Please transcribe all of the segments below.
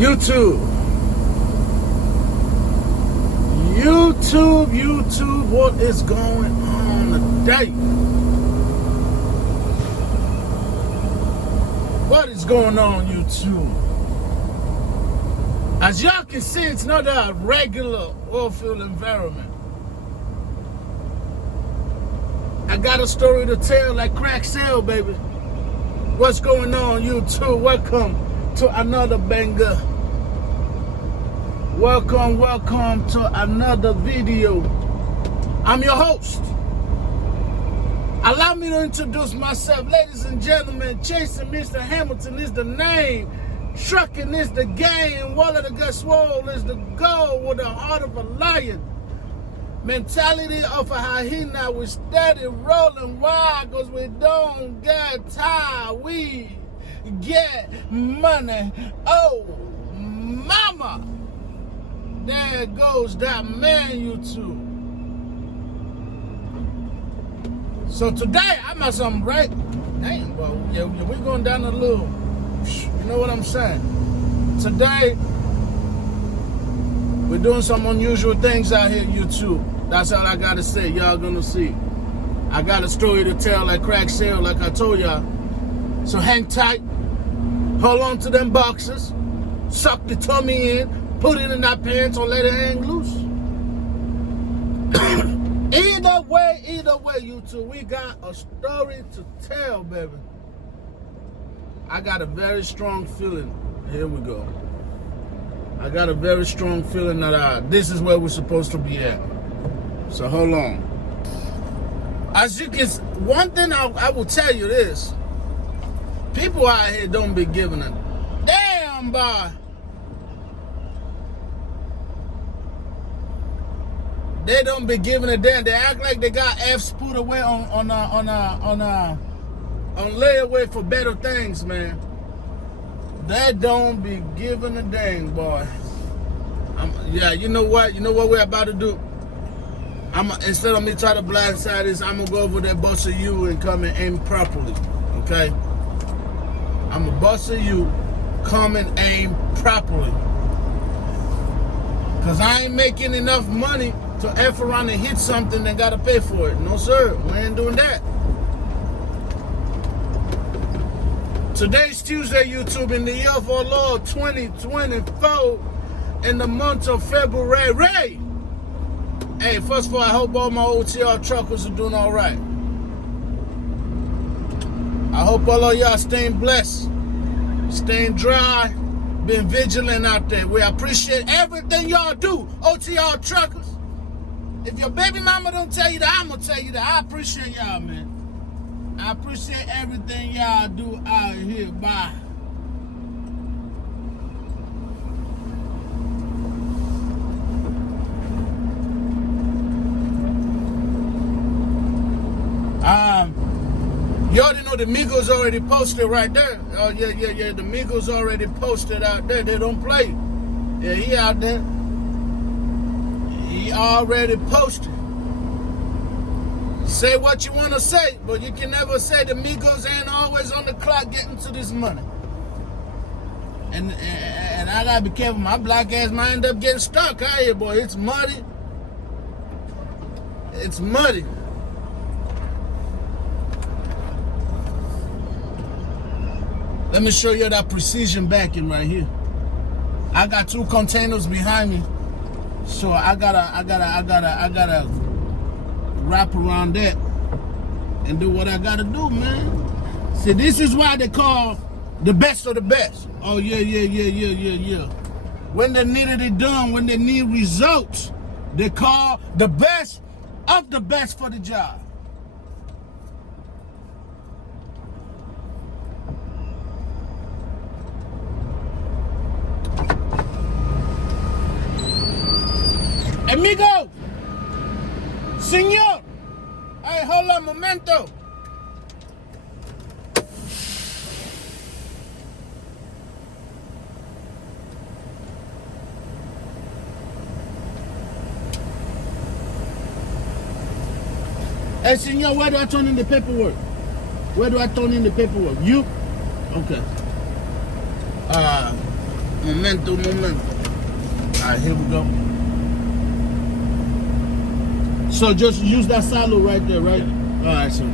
YouTube, what is going on today? What is going on, YouTube? As y'all can see, it's not a regular oilfield environment. I got a story to tell like crack sale, baby. What's going on, YouTube? Welcome to another banger. Welcome to another video. I'm your host. Allow me to introduce myself. Ladies and gentlemen, Chasing Mr. Hamilton is the name. Trucking is the game. Wallet of the swole is the goal with the heart of a lion. Mentality of a hyena. We steady rolling. Why? Because we don't get tired. We get money. Oh, mama. There goes that man, YouTube. So today, I'm at some right. Dang, well, yeah, we're going down a little. You know what I'm saying? Today, we're doing some unusual things out here, YouTube. That's all I gotta say. Y'all gonna see. I got a story to tell like crack sale, like I told y'all. So hang tight. Hold on to them boxes. Suck the tummy in. Put it in that pants or let it hang loose. Either way, YouTube, we got a story to tell, baby. I got a very strong feeling. Here we go. I got a very strong feeling that this is where we're supposed to be at. So hold on. As you can, one thing I will tell you this. People out here don't be giving a damn, boy. They don't be giving a damn. They act like they got F's put away on layaway for better things, man. They don't be giving a dang, boy. Yeah, you know what? You know what we're about to do? Instead of me trying to blindside this, I'm gonna go over there, bust a U and come and aim properly. Okay? I'm gonna bust a U, come and aim properly. Cause I ain't making enough money to F around and hit something and gotta pay for it. No sir, we ain't doing that. Today's Tuesday, YouTube, in the year of our Lord 2024, in the month of February. Hey, first of all, I hope all my OTR truckers are doing all right. I hope all of y'all staying blessed, staying dry, being vigilant out there. We appreciate everything y'all do, OTR truckers. If your baby mama don't tell you that, I'm gonna tell you that. I appreciate y'all, man. I appreciate everything y'all do out here. Bye. You already know the Migos already posted right there. Oh, yeah. The Migos already posted out there. They don't play. Yeah, he out there. He already posted. Say what you want to say, but you can never say the Migos ain't always on the clock getting to this money. And I gotta be careful. My black ass might end up getting stuck out here, boy. It's muddy. It's muddy. Let me show you that precision backing right here. I got two containers behind me, so I gotta wrap around that and do what I gotta do, man. See, this is why they call the best of the best. Oh yeah. When they needed it done, when they need results, they call the best of the best for the job. Amigo, señor, hey, hold on, momento. Hey, señor, where do I turn in the paperwork? Where do I turn in the paperwork? You? Okay. Momento. All right, here we go. So just use that silo right there, right? All right, so.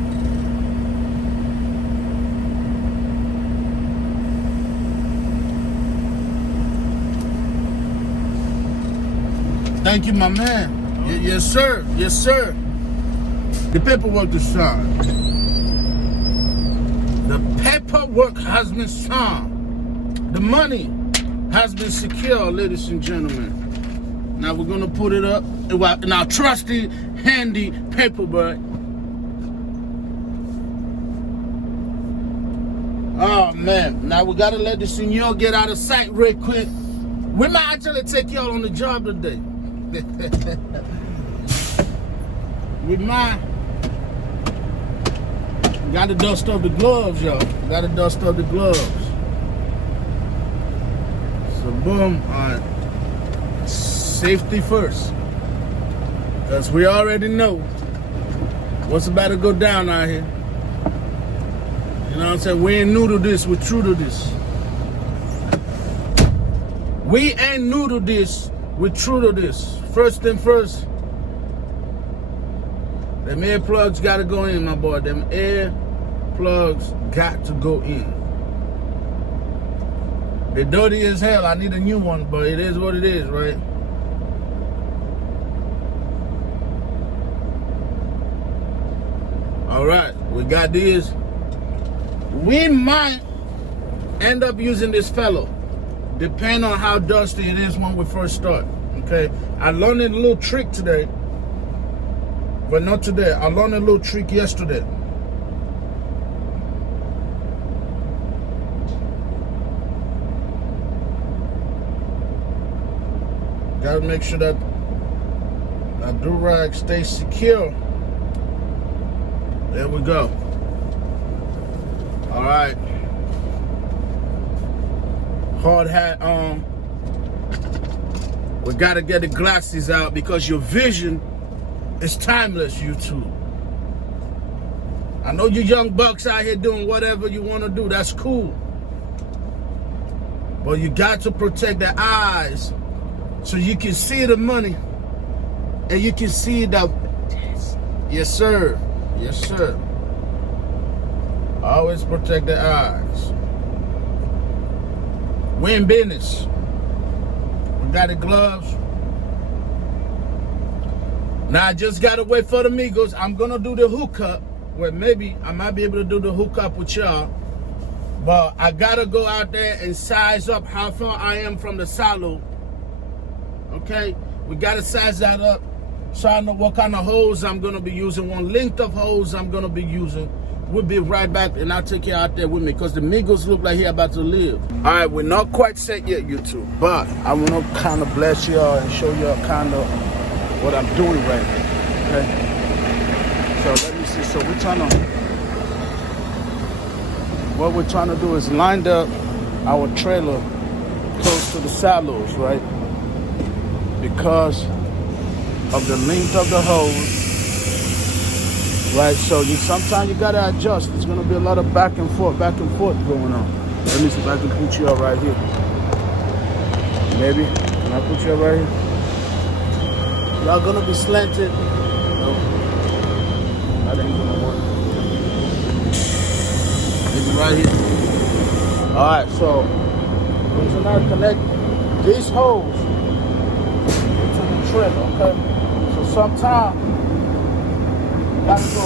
Thank you, my man. Yes, sir. Yes, sir. The paperwork is signed. The paperwork has been signed. The money has been secured, ladies and gentlemen. Now we're gonna put it up in our trusty, handy paperwork. Oh man, now we gotta let the senor get out of sight real quick. We might actually take y'all on the job today. We might. Gotta dust up the gloves, y'all. Gotta dust up the gloves. So boom, all right. Safety first. Because we already know what's about to go down out here. You know what I'm saying? We ain't new to this, we're true to this. We ain't new to this, we're true to this. First thing first, them air plugs gotta go in, my boy. Them air plugs got to go in. They're dirty as hell. I need a new one, but it is what it is, right? All right, we got these. We might end up using this fellow, depending on how dusty it is when we first start. Okay, I learned a little trick today, but not today. I learned a little trick yesterday. Gotta make sure that that do-rag stays secure. There we go. All right. Hard hat on. We gotta get the glasses out because your vision is timeless, YouTube. I know you young bucks out here doing whatever you want to do. That's cool. But you got to protect the eyes so you can see the money and you can see the... Yes, sir. Yes, sir. Always protect the eyes. We in business. We got the gloves. Now I just gotta wait for the amigos. I'm gonna do the hookup. Well, maybe I might be able to do the hookup with y'all. But I gotta go out there and size up how far I am from the silo. Okay? We gotta size that up so I know what kind of hose I'm gonna be using, what length of hose I'm gonna be using. We'll be right back and I'll take you out there with me because the Migos look like he about to live. All right, we're not quite set yet, YouTube, but I want to kind of bless y'all and show y'all kind of what I'm doing right now, okay? So let me see. So what we're trying to do is line up our trailer close to the silos, right? Because of the length of the hose. Right, so sometimes you gotta adjust. There's gonna be a lot of back and forth going on. Let me see if I can put you up right here. Maybe, can I put you up right here? Y'all gonna be slanted. No, that ain't gonna work. Maybe right here. All right, so we're gonna connect these hose to the trailer, okay? So sometimes gotta do a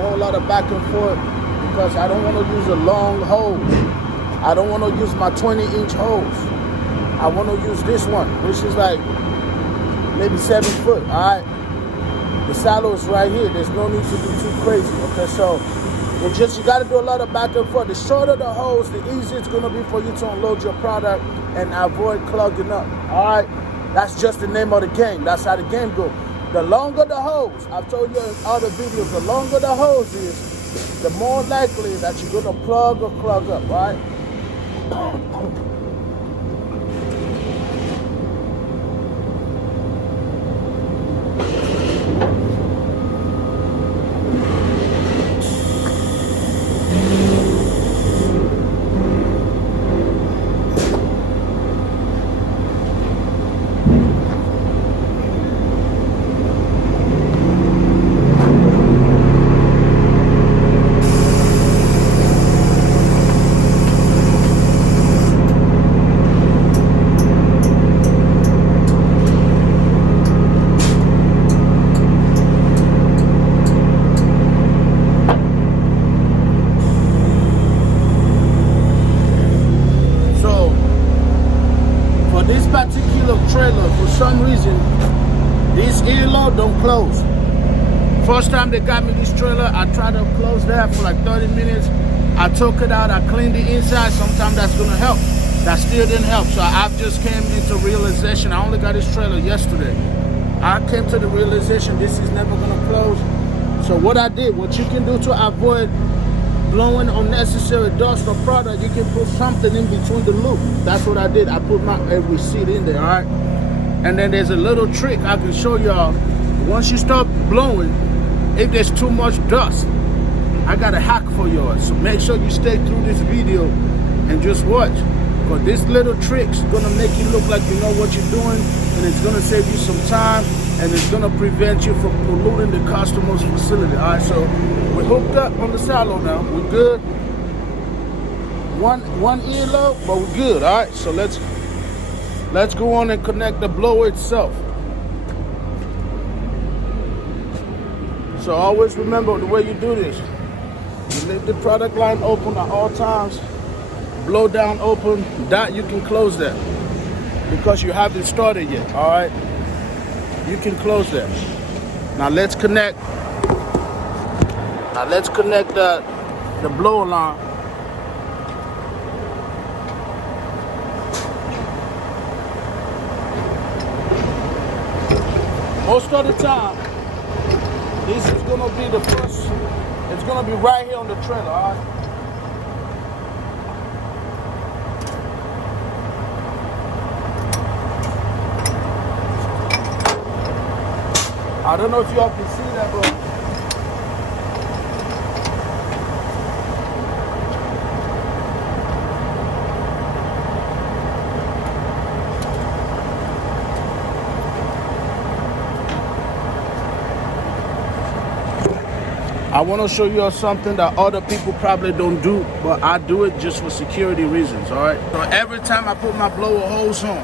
whole lot of back and forth because I don't want to use a long hose. I don't want to use my 20-inch hose. I want to use this one, which is like maybe 7 foot. All right, the silo is right here. There's no need to be too crazy. Okay, so you got to do a lot of back and forth. The shorter the hose, the easier it's gonna be for you to unload your product and avoid clogging up. All right. That's just the name of the game. That's how the game goes. The longer the hose, I've told you in other videos, the longer the hose is, the more likely that you're going to plug or clog up, right? PTO, don't close. First time they got me this trailer, I tried to close that for like 30 minutes. I took it out, I cleaned the inside. Sometimes that's gonna help. That still didn't help. So I've just came into realization. I only got this trailer yesterday. I came to the realization this is never gonna close. So what I did, what you can do to avoid blowing unnecessary dust or product, you can put something in between the loop. That's what I did. I put my receipt in there, all right? And then there's a little trick I can show y'all. Once you start blowing, if there's too much dust, I got a hack for yours. So make sure you stay through this video and just watch. Because this little trick's gonna make you look like you know what you're doing, and it's gonna save you some time, and it's gonna prevent you from polluting the customer's facility. All right, so we're hooked up on the silo now. We're good. One ear low, but we're good. All right, so let's go on and connect the blower itself. So always remember the way you do this. You leave the product line open at all times. Blow down open. That you can close that because you haven't started yet. All right, you can close that. Now let's connect. The blower line. Most of the time, this is gonna be the first. It's gonna be right here on the trailer. All right. I don't know if y'all can see that, but I want to show you something that other people probably don't do, but I do it just for security reasons, all right? So every time I put my blower hose on,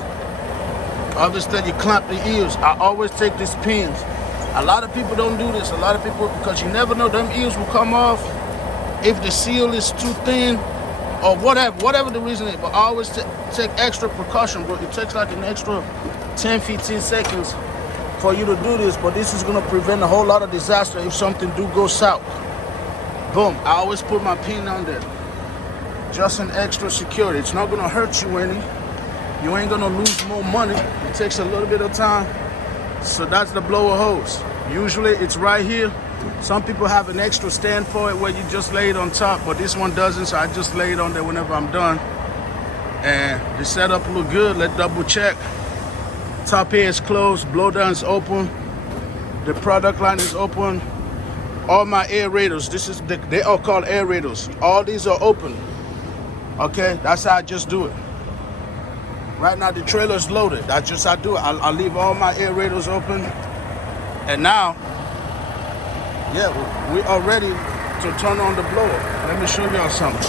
obviously you clamp the ears, I always take these pins. A lot of people don't do this. A lot of people, because you never know, them ears will come off if the seal is too thin or whatever the reason is. But I always take extra precaution, bro. It takes like an extra 10, 15 seconds for you to do this, but this is gonna prevent a whole lot of disaster if something do go south. Boom, I always put my pin on there. Just an extra security. It's not gonna hurt you any. You ain't gonna lose more money. It takes a little bit of time. So that's the blower hose. Usually it's right here. Some people have an extra stand for it where you just lay it on top, but this one doesn't, so I just lay it on there whenever I'm done. And the setup look good. Let's double check. Top here is closed, blow down is open. The product line is open. All my aerators, they are called aerators. All these are open. Okay, that's how I just do it. Right now the trailer is loaded. That's just how I do it. I'll leave all my aerators open. And now, yeah, we are ready to turn on the blower. Let me show y'all something.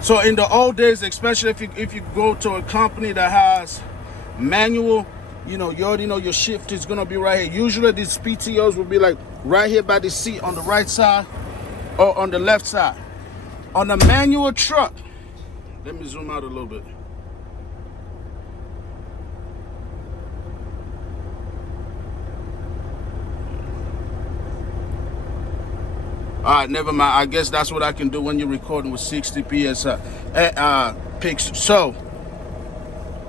So in the old days, especially if you go to a company that has manual, you already know your shift is gonna be right here. Usually these PTOs will be like right here by the seat on the right side or on the left side. On a manual truck, let me zoom out a little bit. All right, never mind. I guess that's what I can do when you're recording with 60 PSI pixels. So,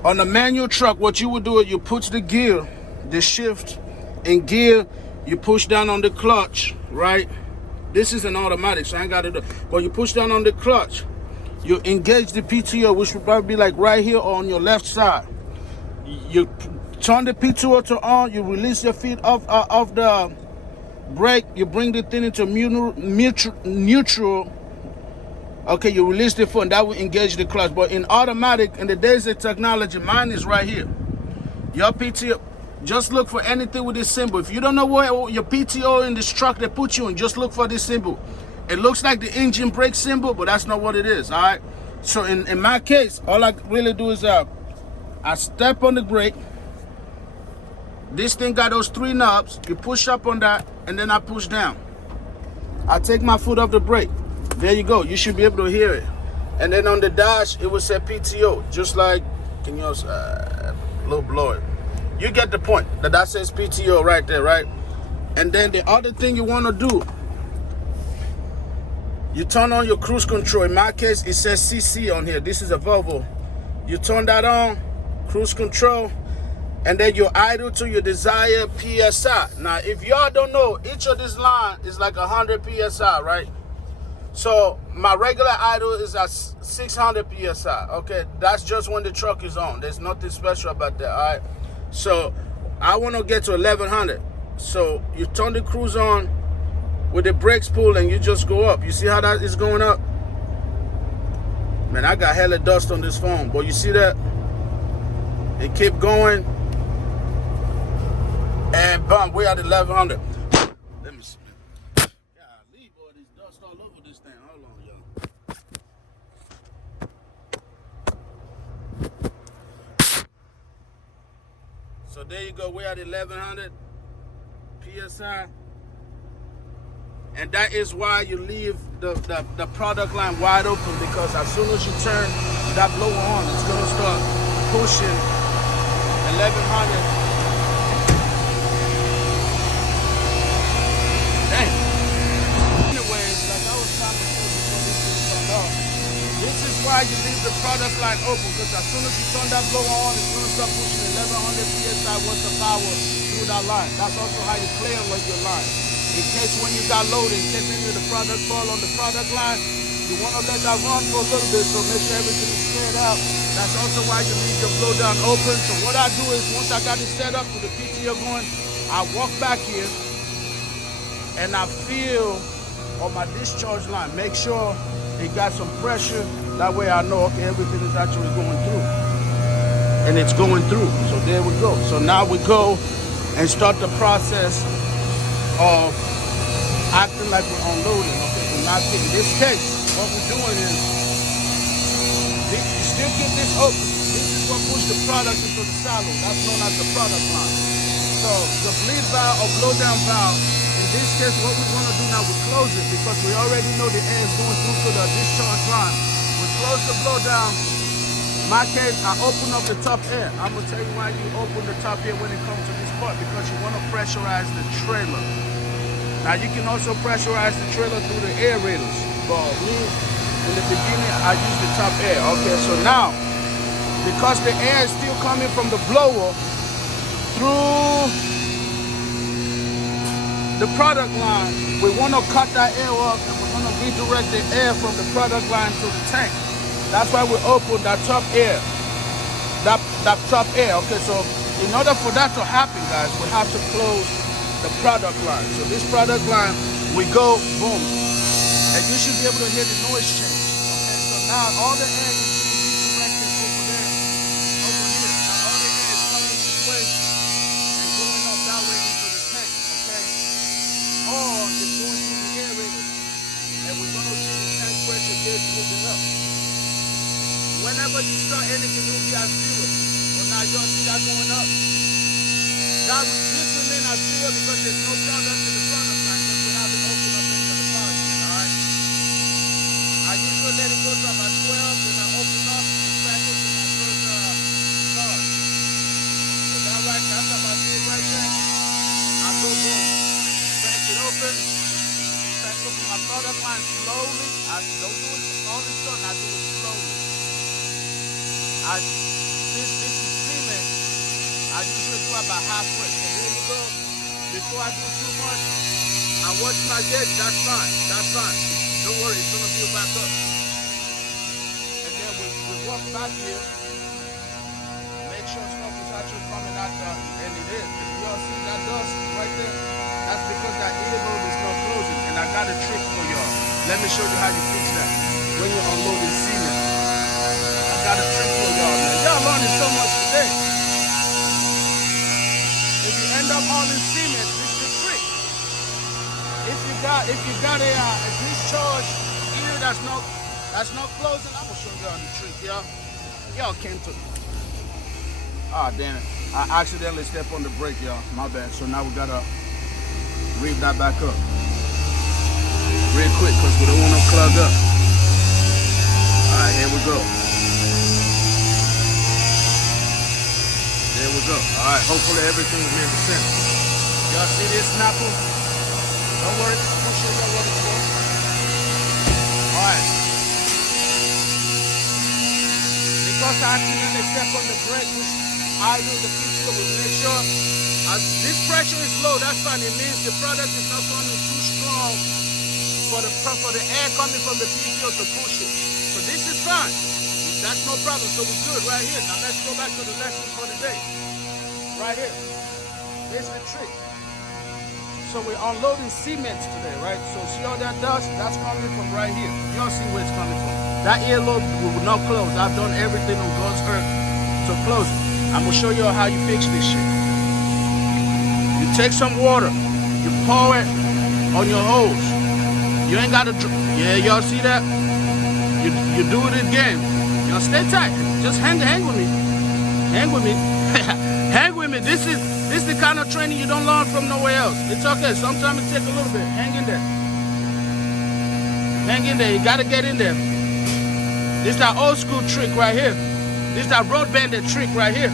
on a manual truck, what you would do is you put the gear, the shift in gear, you push down on the clutch, right? This is an automatic, so I ain't got to do. But you push down on the clutch, you engage the PTO, which would probably be like right here or on your left side. You turn the PTO to on, you release your feet off the brake, you bring the thing into neutral. Okay, you release the foot, and that will engage the clutch. But in automatic, in the days of technology, mine is right here. Your PTO. Just look for anything with this symbol. If you don't know where your PTO in this truck they put you in, just look for this symbol. It looks like the engine brake symbol, but that's not what it is, all right? So in my case, all I really do is I step on the brake. This thing got those 3 knobs. You push up on that, and then I push down. I take my foot off the brake. There you go. You should be able to hear it. And then on the dash, it will say PTO, just like, can you little blower. You get the point. That says PTO right there, right? And then the other thing you want to do, you turn on your cruise control. In my case, it says CC on here. This is a Volvo. You turn that on, cruise control, and then you idle to your desired PSI. Now, if y'all don't know, each of this line is like 100 PSI, right? So my regular idle is at 600 PSI. Okay, that's just when the truck is on. There's nothing special about that, all right? So I want to get to 1100. So you turn the cruise on with the brakes pulled and you just go up. You see how that is going up? Man, I got hella dust on this phone, but you see that? It keep going. And bam, we're at 1100. Let me see. Golly, boy, there's dust all over this thing. Hold on, y'all. So there you go, we're at 1100 PSI. And that is why you leave the product line wide open, because as soon as you turn that blower on, it's gonna start pushing 1100. Dang. Anyways, like I was trying to say before this thing turned off, this is why you leave the product line open, because as soon as you turn that blower on, it's gonna start pushing 1100 PSI worth of power through that line. That's also how you play on your line. In case when you got loaded, in case any of the product fall on the product line, you want to let that run for a little bit, so make sure everything is cleared out. That's also why you leave your blow down open. So what I do is, once I got it set up with the PTO going, I walk back here and I feel on my discharge line, make sure it got some pressure. That way I know, okay, everything is actually going through. And it's going through. So there we go. So now we go and start the process of acting like we're unloading. Okay, we're not in this case. What we're doing is, you still keep this open. This is what pushes the product into the silo. That's known as the product line. So the bleed valve or blow down valve, in this case, what we want to do now, we close it, because we already know the air is going through to the discharge line. We close the blow down. In my case, I open up the top air. I'm going to tell you why you open the top air when it comes to this part, because you want to pressurize the trailer. Now you can also pressurize the trailer through the aerators, but me, in the beginning, I use the top air. Okay, so now, because the air is still coming from the blower through the product line, we want to cut that air off, and we're going to redirect the air from the product line to the tank. That's why we open that top air, that top air. Okay, so in order for that to happen, guys, we have to close the product line. So this product line, we go, boom, and you should be able to hear the noise change. Okay, so now all the air you see is redirected over there, over here. Now all the air is coming this way and going up that way into the tank, okay? Or it's going through the aerator, and we're going to see the tank pressure gauge moving up. Whenever you start anything, you'll be at zero. But now you'll see that going up. That this remain at zero because there's no product in the product line, because we haven't opened up any of the products yet, alright? I usually let it go to about 12, then I open up and crack it to my first start. So that right, that's about it right there. I go boom, crack it open, crack open my product line slowly. I don't do it all the sudden, I do it slowly. Since this is cement, I usually do about halfway. So there you go. Before I do too much, I watch my gauge. That's fine. That's fine. Don't worry, it's gonna build back up. And then we walk back here. Make sure stuff is actually coming out there, and it is. If you all see that dust right there, that's because that ear lobe is not closing. And I got a trick for y'all. Let me show you how you fix that. When you're unloading cement, I got a trick for y'all, man. Y'all learning so much today. If you end up hauling cement, this is the trick. If you got a discharge ear that's not closing, I'm gonna show y'all the trick, y'all. Y'all came to. Ah, damn it! I accidentally stepped on the brake, y'all. My bad. So now we gotta rev that back up real quick, cause we don't want to clog up. All right, here we go. There There we go. All right, hopefully everything remains the same. Y'all see this snapper? Don't worry, I'm gonna show y'all what it's for. All right. Because I accidentally step on the brake, which I do the PTO, we make sure as this pressure is low, that's fine. It means the product is not coming too strong for the air coming from the PTO to push it. So this is fine. That's no problem. So we're good right here. Now let's go back to the lesson for the day. Right here. Here's the trick. So we're unloading cement today, right? So see all that dust? That's coming from right here. Y'all see where it's coming from. That earlobe will not close. I've done everything on God's earth to close it. I'm gonna show you how you fix this shit. You take some water, you pour it on your hose. You ain't gotta, yeah, y'all see that? You do it again. Y'all stay tight. Just hang with me. Hang with me. Hang with me. This is the kind of training you don't learn from nowhere else. It's okay. Sometimes it takes a little bit. Hang in there. Hang in there. You gotta get in there. This is that old school trick right here. This is that road bandit trick right here.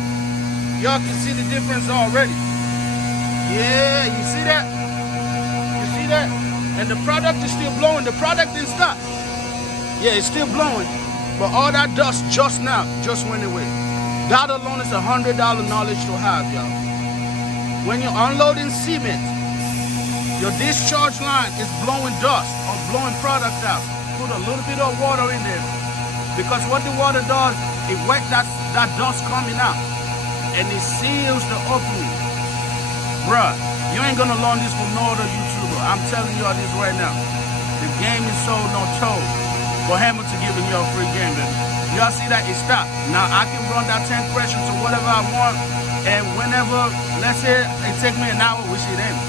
Y'all can see the difference already. Yeah, you see that? You see that? And the product is still blowing. The product didn't stop. Yeah, it's still blowing. But all that dust just now just went away. That alone is $100 knowledge to have, y'all. When you're unloading cement, your discharge line is blowing dust or blowing product out. Put a little bit of water in there. Because what the water does, it wets that dust coming out. And it seals the opening. Bruh, you ain't gonna learn this from no other YouTuber. I'm telling y'all this right now. The game is sold, no told. For Hamilton giving y'all free game, baby. Y'all see that? It stopped. Now I can run that tank pressure to whatever I want. And whenever, let's say it take me an hour, which it ain't.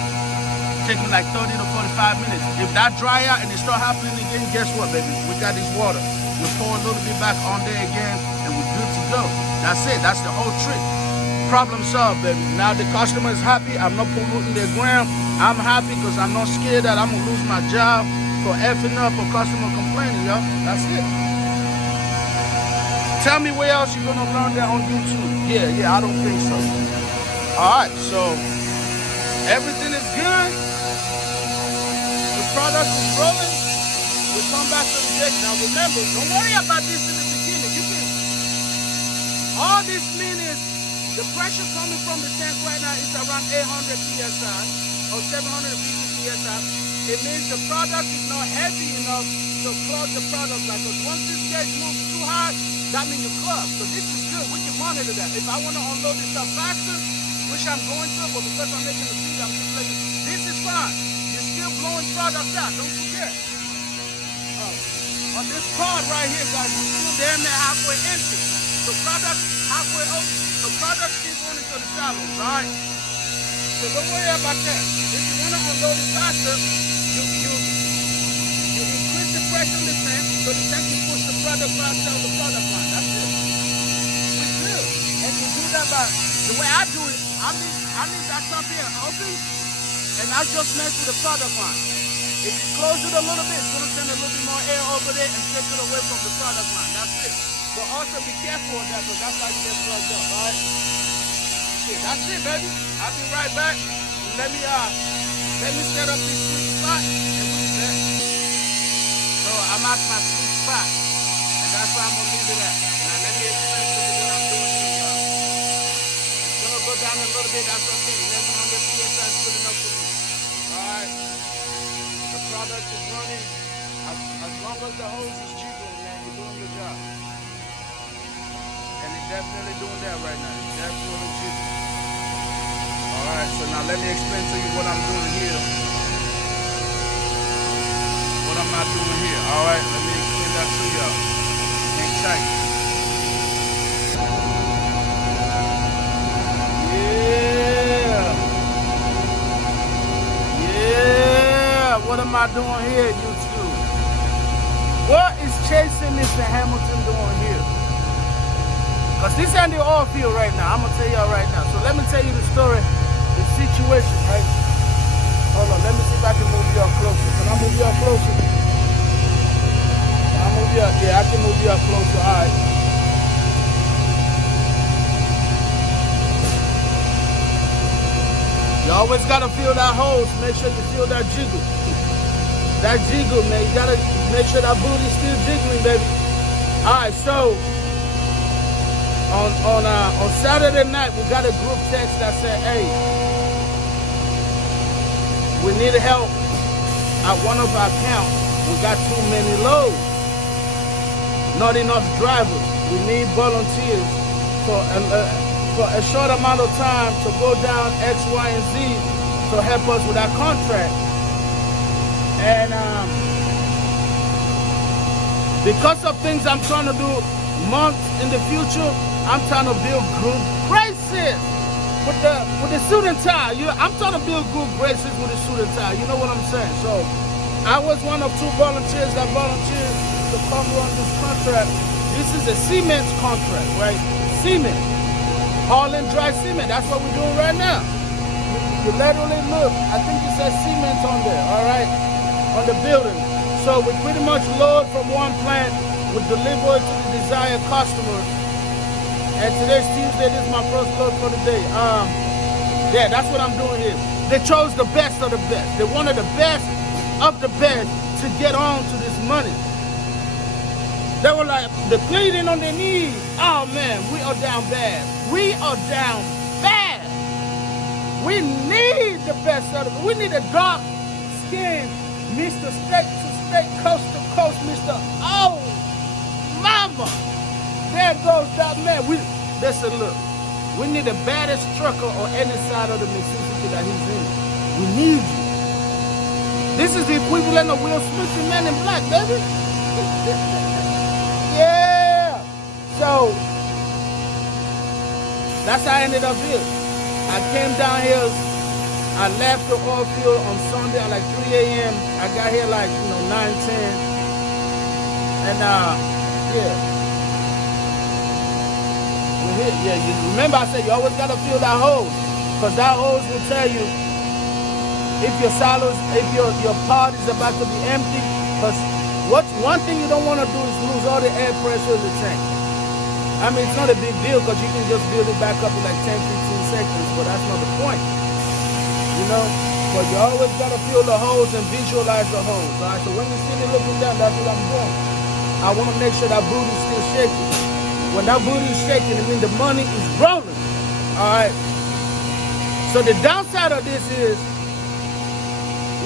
Take me like 30 to 45 minutes. If that dry out and it start happening again, guess what, baby? We got this water. We pour a little bit back on there again, and we're good to go. That's it. That's the whole trick. Problem solved, baby. Now the customer is happy. I'm not polluting their ground. I'm happy because I'm not scared that I'm gonna lose my job for effing up or customer complaining, y'all. That's it. Tell me where else you're gonna learn that on YouTube. Yeah, I don't think so. All right, so everything is good. The product is rolling. We come back to the deck. Now remember, don't worry about this in the beginning. You can. All this means the pressure coming from the tank right now is around 800 psi or 750 psi. It means the product is not heavy enough to clog the product line. Because once this gauge moves too high, that means you clog. So this is good. We can monitor that. If I want to unload this stuff faster, which I'm going to, but because I'm making the feed, I'm just letting this is fine. You're still blowing product out. Don't forget. On this card right here, guys, we're still damn near halfway empty. So product halfway open. So product still going into the shallows, right? So don't worry about that. If you want to unload it faster, you increase the pressure on the tank so the tank can push the product faster on the product line. That's it. It's good. And you do that by the way I do it. I need that top here open, and I just mess with the product line. If you close it a little bit, it's going to send a little bit more air over there and take it away from the product line. That's it. But also be careful with that because that's how you get plugged up, all right? Yeah, that's it, baby. I'll be right back. Let me set up this sweet spot and we'll be back. So I'm at my sweet spot, and that's where I'm going to leave it at. Now let me explain to you what I'm doing here, y'all. It's going to go down a little bit. That's okay. 1100 psi is good enough for me. All right? The product is running. As long as the hose is jiggling, man, you're doing your job. And it's definitely doing that right now. It's definitely jiggling. Alright, so now let me explain to you what I'm doing here. What I'm not doing here. Alright, let me explain that to y'all. Hang tight. Yeah, what am I doing here, YouTube? What is Chasing Mr. Hamilton doing here? Because this ain't the Oilfield right now. I'm going to tell y'all right now. So let me tell you the story, the situation, right? Hold on, let me see if I can move y'all closer. Can I move y'all closer? Can I move y'all? Yeah, I can move y'all closer. All right. Always gotta fill that hose. Make sure you feel that jiggle. That jiggle, man. You gotta make sure that booty's still jiggling, baby. All right, so on Saturday night, we got a group text that said, "Hey, we need help at one of our camps. We got too many loads. Not enough drivers. We need volunteers for a short amount of time to go down X, Y, and Z to help us with our contract." And because of things I'm trying to do months in the future, I'm trying to build good graces with the suit and tie. I'm trying to build good graces with the suit and tie. You know what I'm saying? So I was one of 2 volunteers that volunteered to come run this contract. This is a cement contract, right? Cement. Hauling dry cement. That's what we're doing right now. You literally look. I think it says cement on there, all right? On the building. So we pretty much load from one plant, we deliver it to the desired customer. And today's Tuesday, this is my first load for the day. Yeah, that's what I'm doing here. They chose the best of the best. They wanted the best of the best to get on to this money. They were like, they're pleading on their knees. Oh man, we are down bad. We are down bad. We need the best of it. We need a dark skin, Mr. State to State, Coast to Coast, Mr. Oh, mama. There goes that man. They said, look, we need the baddest trucker on any side of the Mississippi that he's in. We need you. This is the equivalent of Will Smith and Man in Black, baby. Yeah. So that's how I ended up here. I came down here. I left the Oilfield on Sunday at like 3 a.m. I got here like 9:10. And yeah. Yeah, you remember I said you always gotta feel that hose, because that hose will tell you if your silos, if your pod is about to be empty. Because one thing you don't want to do is lose all the air pressure in the tank. I mean, it's not a big deal because you can just build it back up in like 10-15 seconds, but that's not the point, But you always gotta feel the hose and visualize the hose. All right, so when you see me looking down, that's what I'm doing. I want to make sure that booty's still shaking. When that booty is shaking, it means the money is rolling. All right. So the downside of this is,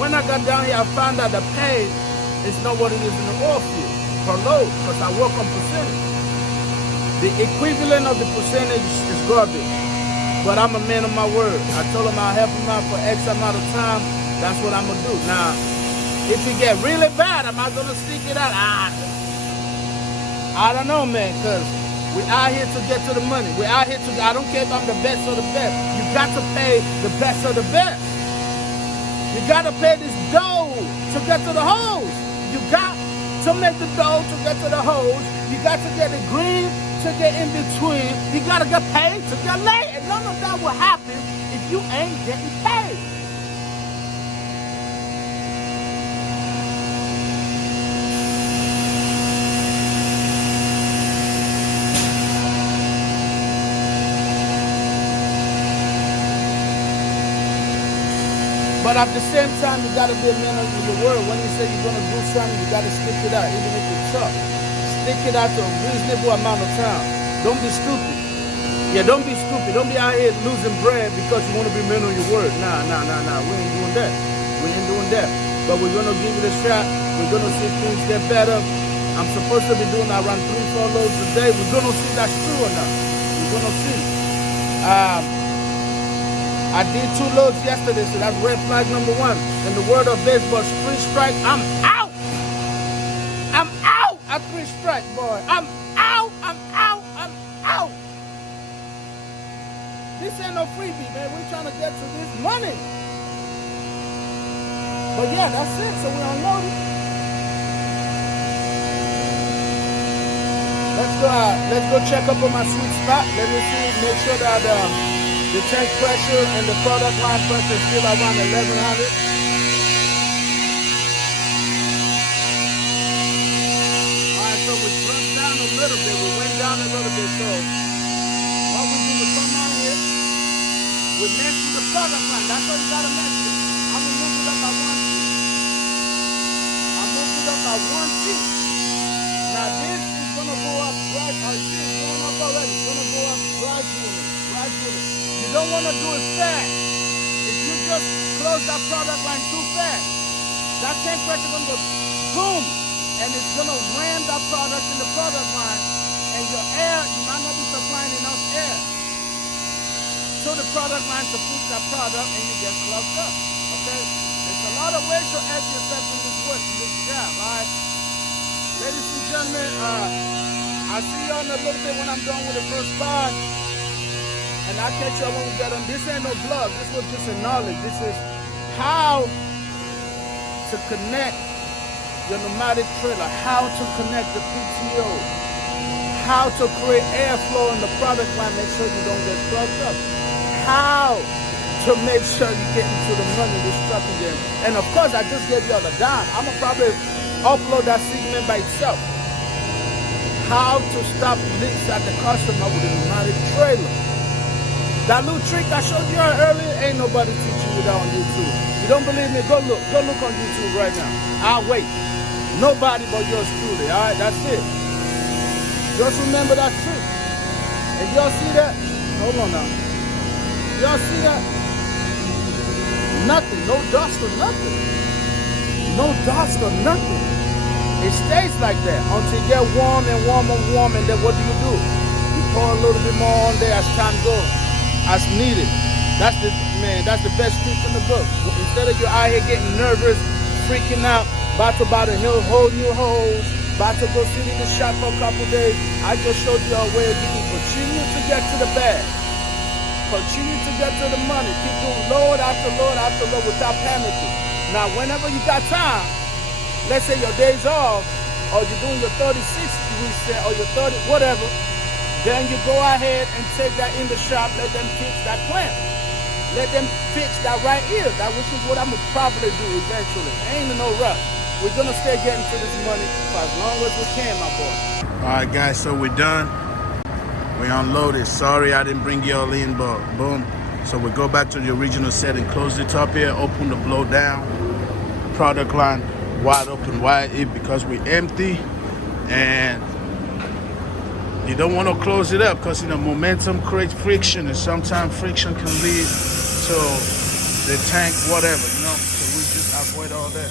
when I got down here, I found out the pay is not what it is in the oil field per load, because I work on percentage. The equivalent of the percentage is garbage. But I'm a man of my word. I told him I'll help him out for X amount of time. That's what I'm gonna do. Now, if it get really bad, am I gonna stick it out? I don't know, man, because we're out here to get to the money. We're out here to, I don't care if I'm the best or the best. You got to pay the best of the best. You got to pay this dough to get to the hose. You got to make the dough to get to the hose. You got to get the green to get in between. You got to get paid to get laid. And none of that will happen if you ain't getting paid. But at the same time, you got to be a man of your word. When you say you're going to do something, you got to stick it out, even if it's tough. Stick it out to a reasonable amount of time. Don't be stupid. Yeah, don't be stupid. Don't be out here losing bread because you want to be a man of your word. Nah. We ain't doing that. We ain't doing that. But we're going to give it a shot. We're going to see if things get better. I'm supposed to be doing around 3-4 loads a day. We're going to see that's true or not. We're going to see. I did 2 loads yesterday, so that's red flag number 1. In the word of baseball, 3 strike, I'm out. I'm out at 3 strike, boy. I'm out. This ain't no freebie, man. We're trying to get to this money. But yeah, that's it. So we're unloaded. Let's go check up on my sweet spot. Let me see, make sure that the tank pressure and the product line pressure is still around 1100. Alright, so we dropped down a little bit. We went down a little bit. So what we do is come out here. We mess with the product line. That's what you gotta mess with. I'm gonna move it up by 1 feet. I moved it up by 1 feet. Now this is gonna go up gradually. It's going up already. It's gonna go up gradually. You don't wanna do it fast. If you just close that product line too fast, that tank pressure gonna go boom, and it's gonna ram that product in the product line, and your air, you might not be supplying enough air to the product line to push that product, and you get clogged up. Okay? There's a lot of ways to help yourself in this work, in this job. All right, ladies and gentlemen, I'll see you in a little bit when I'm done with the first part. And I'll catch you when we get on. This ain't no glove. This was just a knowledge. This is how to connect your pneumatic trailer, how to connect the PTO, how to create airflow in the product line, make sure you don't get plugged up, how to make sure you get into the money, this truck again. And of course, I just gave you all the dime. I'm gonna probably upload that segment by itself. How to stop leaks at the customer with a pneumatic trailer. That little trick I showed you earlier, ain't nobody teaching you that on YouTube. You don't believe me? Go look on YouTube right now. I'll wait. Nobody but yours truly, all right? That's it. Just remember that trick. And y'all see that? Hold on now. Y'all see that? Nothing, no dust or nothing. No dust or nothing. It stays like that until you get warm and warm and warm, and then what do? You pour a little bit more on there as time goes. As needed. That's the best trick in the book. Instead of you out here getting nervous, freaking out, about to buy a whole new hose, about to go sit in the shop for a couple days, I just showed you a way of you can continue to get to the bag. Continue to get to the money. Keep doing load after load after load without panicking. Now, whenever you got time, let's say your day's off, or you're doing your 36 reset, or your 30, whatever, then you go ahead and take that in the shop, let them fix that clamp. Let them fix that right ear. That which is what I'm going to probably do eventually. Ain't in no rush. We're going to stay getting to this money for as long as we can, my boy. All right, guys, so we're done. We unloaded. Sorry I didn't bring you all in, but boom. So we go back to the original setting, close the top here, open the blow down. Product line wide open, wide in because we're empty. And you don't want to close it up because, momentum creates friction, and sometimes friction can lead to the tank, whatever, So we just avoid all that.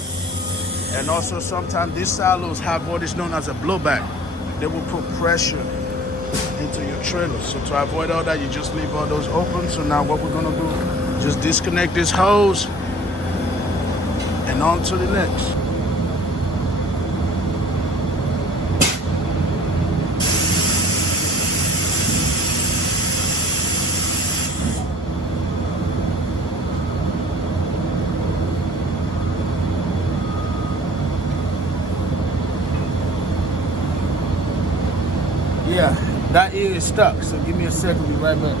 And also sometimes these silos have what is known as a blowback. They will put pressure into your trailer. So to avoid all that, you just leave all those open. So now what we're going to do, just disconnect this hose and on to the next. Yeah, that ear is stuck, so give me a second, we'll be right back.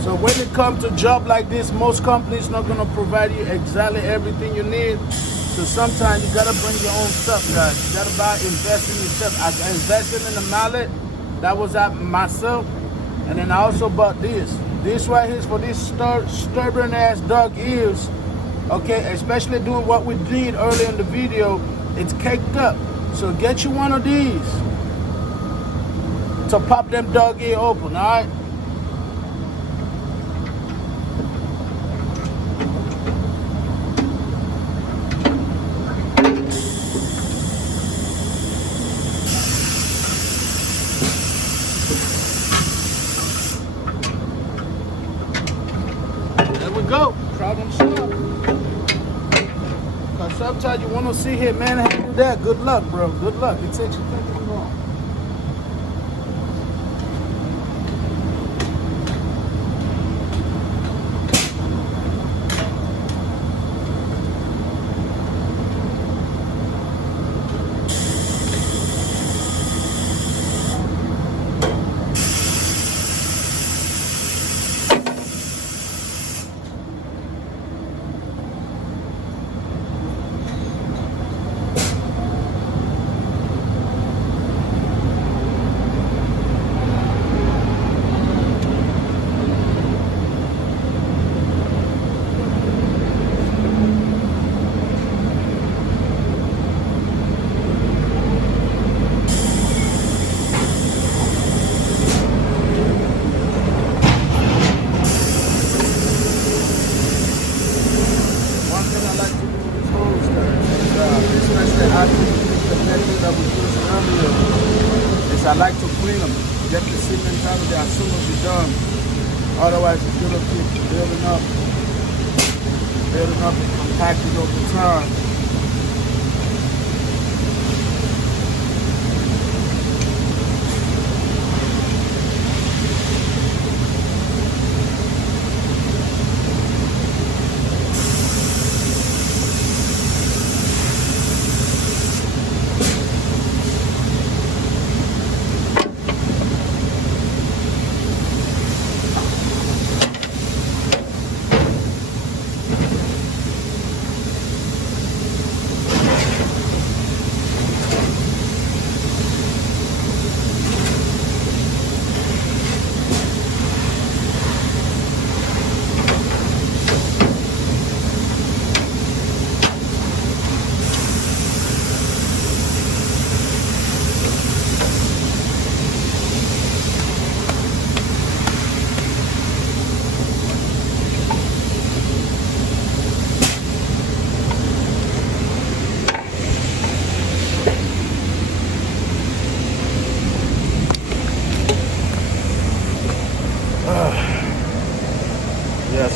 So when it comes to a job like this, most companies not gonna provide you exactly everything you need. So sometimes you gotta bring your own stuff, guys. You gotta invest in yourself. I invested in the mallet, that was at myself, and then I also bought this. This right here is for these stubborn ass dog ears. Okay, especially doing what we did earlier in the video, it's caked up. So get you one of these to pop them dog ear open, all right? There we go, problem solved. Cause Sometimes you want to see here, man, how to do that. Good luck, bro. Good luck. It takes you thinking wrong. I like to clean them, get the cement out of there as soon as you're done. Otherwise, it's gonna keep building up and compacting over time.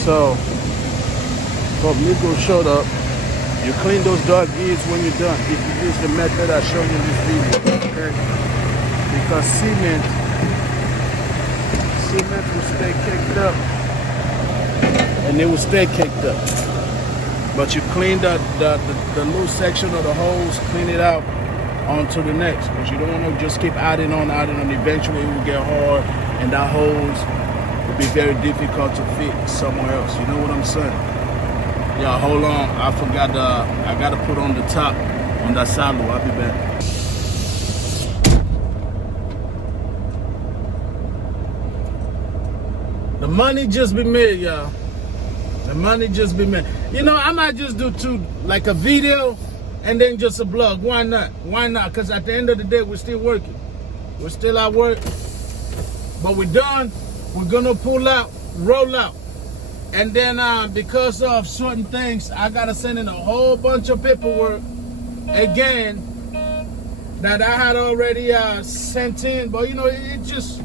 So Nico showed up. You clean those dog ears when you're done. If you use the method I showed you in this video, okay? Because cement will stay caked up, and it will stay caked up. But you clean the loose section of the hose, clean it out onto the next, because you don't want to just keep adding on. Eventually it will get hard, and that hose will be very difficult to fit somewhere else. You know what I'm saying? Yeah, hold on. I forgot I gotta put on the top on that silo. I'll be back. The money just be made, y'all. The money just be made. You know, I might just do like a video and then just a blog. Why not? Why not? Because at the end of the day, we're still working. We're still at work. But we're done. We're gonna pull out, roll out. And then because of certain things, I gotta send in a whole bunch of paperwork again that I had already sent in. But you know, it's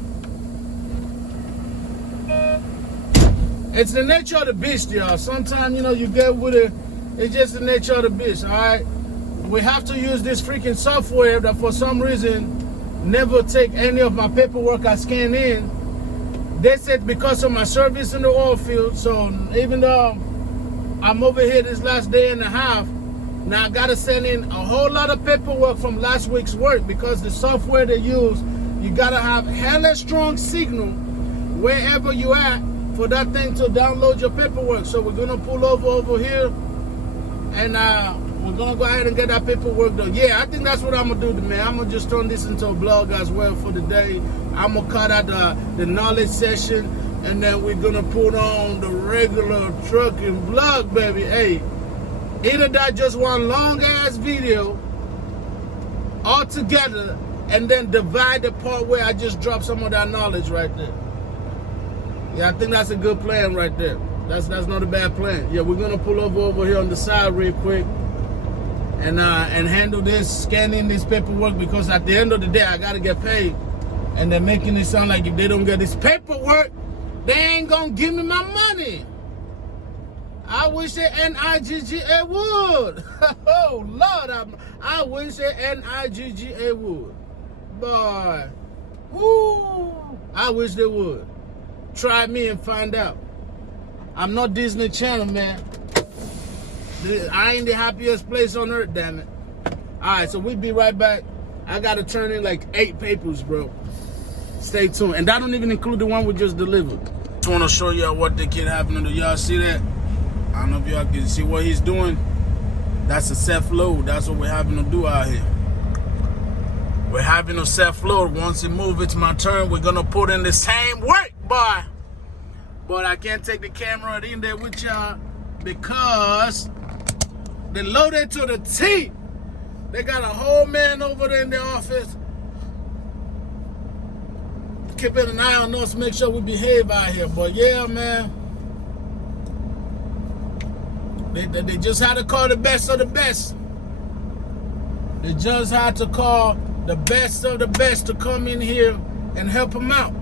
the nature of the beast, y'all. Sometimes, you know, you get with it. It's just the nature of the beast, all right? We have to use this freaking software that for some reason never take any of my paperwork I scan in. They said because of my service in the oil field, so even though I'm over here this last day and a half, now I gotta send in a whole lot of paperwork from last week's work because the software they use, you gotta have hella strong signal wherever you at for that thing to download your paperwork. So we're gonna pull over here and we're gonna go ahead and get that paperwork done. Yeah, I think that's what I'm gonna do, man. I'm gonna just turn this into a blog as well for the day. I'm gonna cut out the knowledge session, and then we're gonna put on the regular trucking blog, baby. Hey, either that just one long ass video all together, and then divide the part where I just drop some of that knowledge right there. Yeah, I think that's a good plan right there. That's not a bad plan. Yeah, we're gonna pull over here on the side real quick and handle this, scanning this paperwork, because at the end of the day I gotta get paid. And they're making it sound like if they don't get this paperwork, they ain't gonna give me my money. I wish the N-I-G-G-A would. Oh, Lord, I wish the N-I-G-G-A would. Boy, woo, I wish they would. Try me and find out. I'm not Disney Channel, man. I ain't the happiest place on earth, damn it. All right, so we'll be right back. I got to turn in like 8 papers, bro. Stay tuned. And that don't even include the one we just delivered. Just want to show y'all what the kid happening to. Y'all see that? I don't know if y'all can see what he's doing. That's a self-load. That's what we're having to do out here. We're having a self-load. Once it moves, it's my turn. We're going to put in the same work, boy. But I can't take the camera in there with y'all because they loaded to the T. They got a whole man over there in the office. Keeping an eye on us, make sure we behave out here. But yeah, man. They just had to call the best of the best. They just had to call the best of the best to come in here and help them out.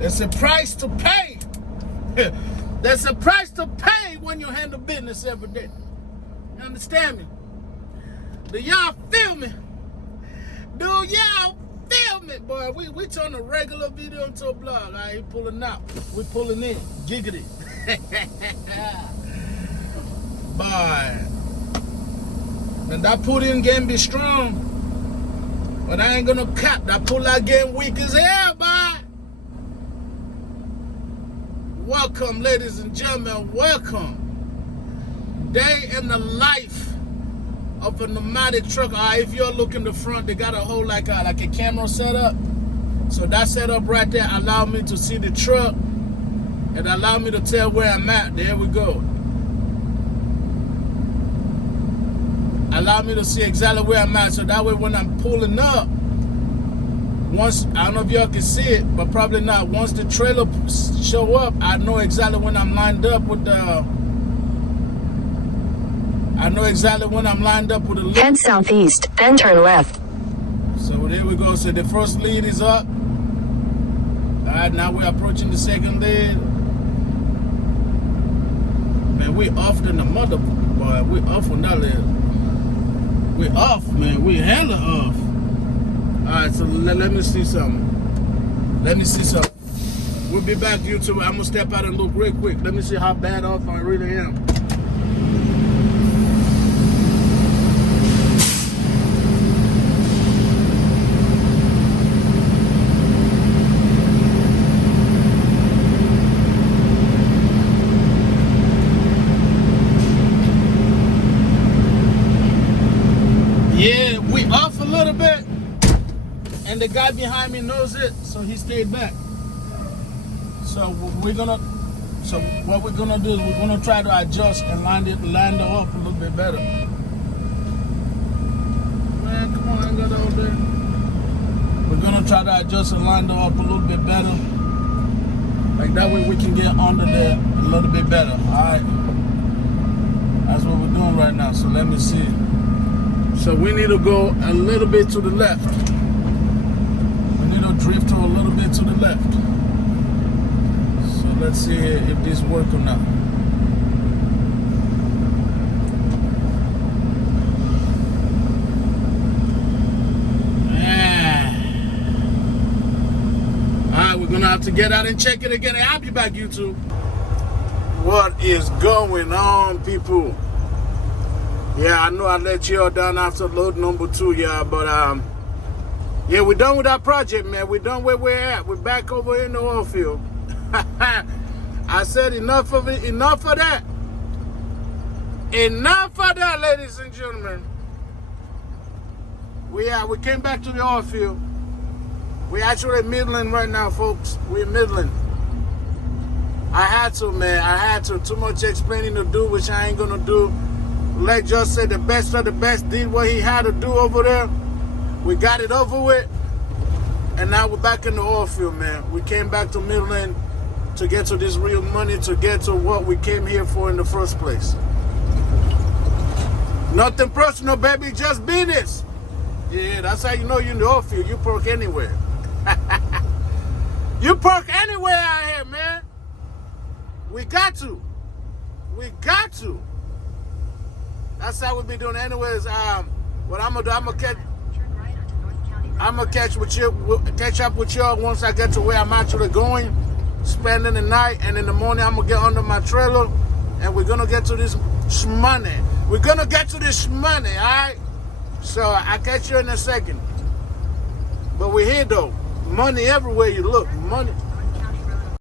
There's a price to pay. There's a price to pay when you handle business every day. You understand me? Do y'all feel me? Do y'all feel me? Boy, we turn a regular video into a blog. All right, he pulling out. We pulling in. Giggity. Boy. And that pull-in game be strong. But I ain't gonna cap. That pull-out game weak as hell, boy. Welcome, ladies and gentlemen. Welcome. Day in the life of a pneumatic truck. If you're looking the front, they got a whole like a camera setup. So that setup right there allow me to see the truck and allow me to tell where I'm at. There we go. Allow me to see exactly where I'm at. So that way when I'm pulling up, once, I don't know if y'all can see it, but probably not. Once the trailer show up, I know exactly when I'm lined up with the loop. Head southeast, then turn left. So there we go. So the first lead is up. All right, now we're approaching the second lead. Man, we off in the mother, boy. We off on that lead. We off, man. We hella off. All right, so let me see something. We'll be back, YouTube. I'm gonna step out and look real quick. Let me see how bad off I really am. Yeah, we off a little bit. And the guy behind me knows it, so he stayed back. So what we're gonna do is we're gonna try to adjust and line it up a little bit better. Man, come on, I got all there. We're gonna try to adjust and line it up a little bit better. Like that way we can get under there a little bit better. Alright. That's what we're doing right now. So let me see. So we need to go a little bit to the left. Drift to a little bit to the left. So let's see if this works or not. Yeah. Alright, we're gonna have to get out and check it again. I'll be back, YouTube. What is going on, people? Yeah, I know I let y'all down after load number 2, y'all, but yeah, we're done with our project, man. We're done where we're at. We're back over in the oil field. I said enough of it, enough of that. Enough of that, ladies and gentlemen. We came back to the oil field. We're actually middling right now, folks. We're middling. I had to, man. I had to. Too much explaining to do, which I ain't gonna do. Let just say the best of the best did what he had to do over there. We got it over with, and now we're back in the oil field, man. We came back to Midland to get to this real money, to get to what we came here for in the first place. Nothing personal, baby, just business. Yeah, that's how you know you're in the oil field. You park anywhere. You park anywhere out here, man. We got to. We got to. That's how we be doing. Anyways, what I'm gonna do, I'm gonna catch up with y'all once I get to where I'm actually going, spending the night, and in the morning I'm gonna get under my trailer, and we're gonna get to this money. We're gonna get to this money, all right? So I'll catch you in a second. But we're here though. Money everywhere you look. Money.